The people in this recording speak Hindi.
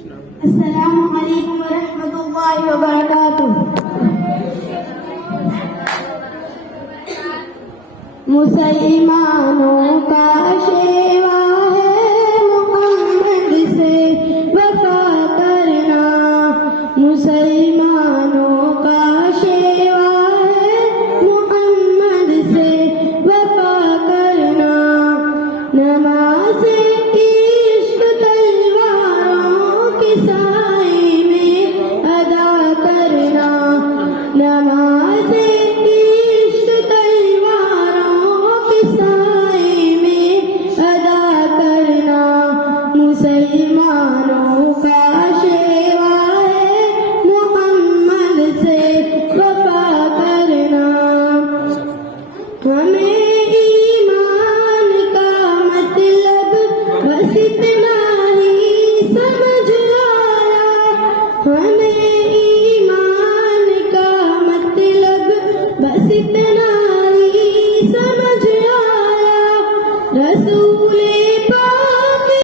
अस्सलामु अलैकुम वरहमतुल्लाहि वबरकातुह। मुसलमानों का शेवा है मोहम्मद से वफा करना। मुसलमानों का शेवा है मोहम्मद से वफा करना। नमाज़े इश्क तलवारों के साए में अदा करना। नमाज़े इश्क तलवारों के साए में अदा करना। मुसलमानों का शेवा है मोहम्मद से वफा करना। हमें ईमान का मतलब बस इतना ही समझ आया। हमें